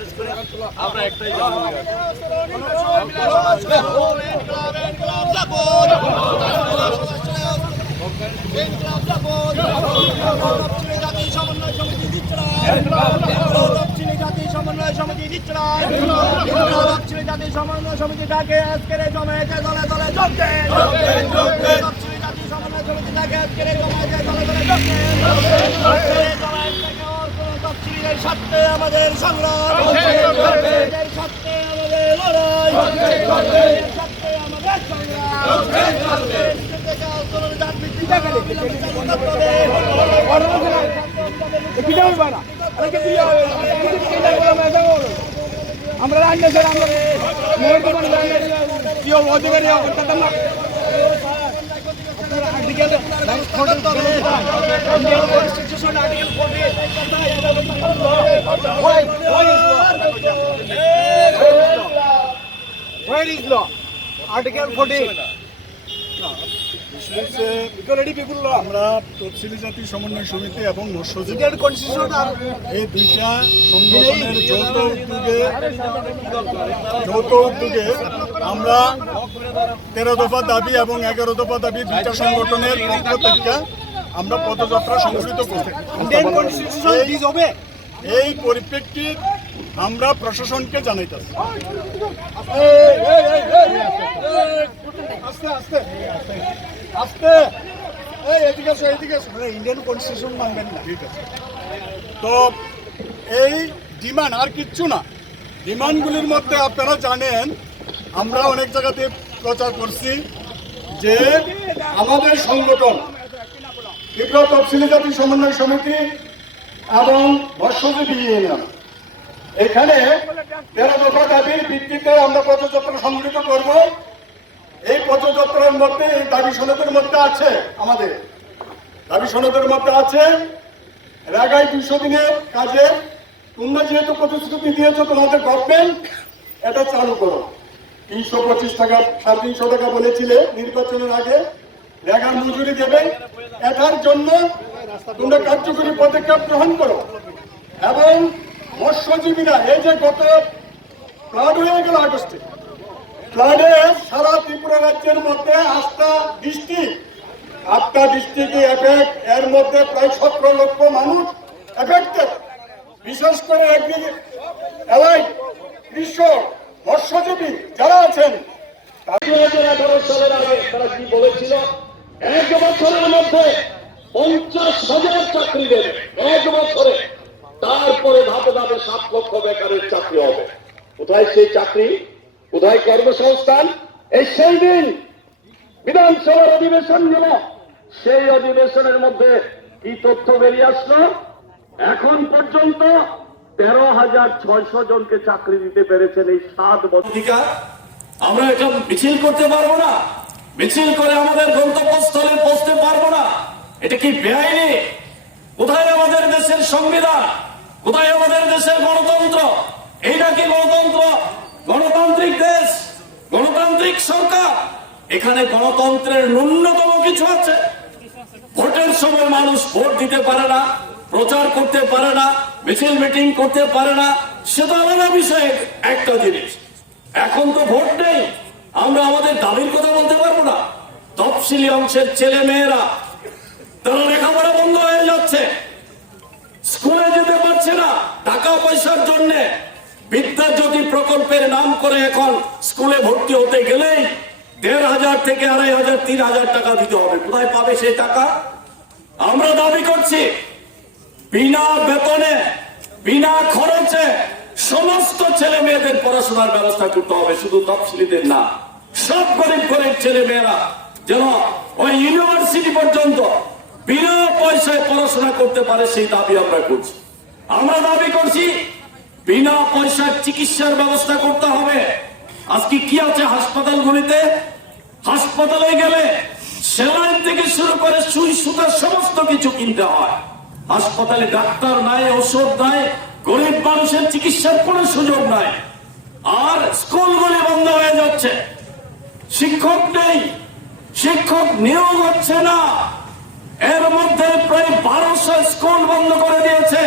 শেষ করে আমরা একটাই সমন্বয় সমিতি সমন্বয় সমিতিটাকে আজকের জমায়েতে দলে দলে যোগ দেন। সমন্বয় সমিতিটাকে আজকের জমায়েতে দলে দলে যোগ দেন। তফসিলের স্বার্থে আমাদের সংগ্রাম, স্বার্থে আমাদের লড়াই, স্বার্থে আমাদের আমরা অধিকারী Article 14. আমরা তফসিলি জাতি সমন্বয় সমিতি এবং মৎস্যজীবী এই দুইটা সংগঠনের যৌথ উদ্যোগে আমরা 13 দফা দাবি এবং 11 দফা দাবি দুইটা সংগঠনের পক্ষ থেকে আমরা পদযাত্রা সংগঠিত করছি। এই পরিপ্রেক্ষিত আমরা প্রশাসনকে জানাইতেছি। ইন্ডিয়ান কনস্টিটিউশন মানবেন না, ঠিক আছে? তো এই ডিমান্ড আর কিচ্ছু না। ডিমান্ডগুলির মধ্যে আপনারা জানেন, আমরা অনেক জায়গাতে প্রচার করছি যে আমাদের সংগঠন ত্রিপুরা তফসিলি জাতি সমন্বয় সমিতি এবং মৎস্যজীবী ইউনিয়ন এখানে 13 দফা দাবির ভিত্তিতে আমরা পদযাত্রা সংগঠিত করব। এই পদযাত্রার মধ্যে এই দাবি সনদের মধ্যে আছে, আমাদের দাবি সনদের মধ্যে আছে রেগাই 200 দিনের কাজে তোমরা যেহেতু প্রতিশ্রুতি দিয়েছো তোমাদের গভর্নমেন্ট এটা চালু করো। 325 টাকা 350 টাকা বলেছিলে নির্বাচনের আগে, রেগার মজুরি দেবে, এটার জন্য তোমরা কার্যকরী পদক্ষেপ গ্রহণ করো। এবং মৎস্যজীবীরা এই যে গত ফ্লাড হয়ে গেল আগস্টে, ফ্লাডে সারা ত্রিপুরা রাজ্যের মধ্যে 8টা ডিস্ট্রিক্টে এফেক্ট, এর মধ্যে প্রায় 17 লক্ষ মানুষ এফেক্টেড। বিশেষ করে একদিকে কৃষক মৎস্যজীবী যারা আছেন 2011 সালের আগে তারা কি বলেছিল, 1 বছরের মধ্যে 50,000 চাকরি দেবে 1 বছরে, তারপরে ধাপে ধাপে 7 লক্ষ বেকারের চাকরি হবে। কোথায় সেই চাকরি, কোথায় কর্মসংস্থান? এই সেই দিন বিধানসভার অধিবেশন গেল, সেই অধিবেশনের মধ্যে কি তথ্য বেরিয়ে আসলো? এখন পর্যন্ত 13,600 জনকে চাকরি দিতে পেরেছেন এই 7 বছর। আমরা এটা মিছিল করতে পারবো না, মিছিল করে আমাদের গন্তব্যস্থলে পৌঁছতে পারবো না, এটা কি বেআইনি? কোথায় আমাদের দেশের সংবিধান, কোথায় আমাদের দেশের গণতন্ত্র? এইটা কি গণতন্ত্র? গণতান্ত্রিক দেশ, গণতান্ত্রিক সরকার, এখানে গণতন্ত্রের ন্যূনতম কিছু আছে? ভোটের সময় মানুষ ভোট দিতে পারে না, প্রচার করতে পারে না, মিছিল মিটিং করতে পারে না, সেটা আলাদা বিষয়। একটা জিনিস, এখন তো ভোট নেই, আমরা আমাদের দাবির কথা বলতে পারবো না। তফসিলি অংশের ছেলে মেয়েরা তারা লেখাপড়া বন্ধ হয়ে যাচ্ছে, স্কুলে যেতে পারছে না টাকা পয়সার জন্য। বিদ্যাজ্যোতি প্রকল্পের নাম করে এখন স্কুলে ভর্তি হতে গেলেই 1,500 থেকে 2,500 3,000 টাকা দিতে হবে। কোথায় পাবে সেই টাকা? আমরা দাবি করছি বিনা বেতনে বিনা খরচে সমস্ত ছেলে মেয়েদের পড়াশোনার ব্যবস্থা করতে হবে, শুধু তফসিলিদের না। সব গরিব গরিব ছেলে মেয়েরা যেন ওই ইউনিভার্সিটি পর্যন্ত বিনা পয়সায় পড়াশোনা করতে পারে, সেই দাবি আমরা করছি। আমরা দাবি করছি বিনা পয়সার চিকিৎসার ব্যবস্থা করতে হবে। আজকে কি আছে হাসপাতালগুলিতে? হাসপাতালে গেলে সেলাইন থেকে শুরু করে সুই সুতা সমস্ত কিছু কিনতে হয়। হাসপাতালে ডাক্তার নাই, ওষুধ নাই, গরিব মানুষের চিকিৎসার কোনো সুযোগ নাই। আর স্কুলগুলি বন্ধ হয়ে যাচ্ছে, শিক্ষক নেই, শিক্ষক নিয়োগ হচ্ছে না। এর মধ্যে প্রায় 1200 স্কুল বন্ধ করে দিয়েছে।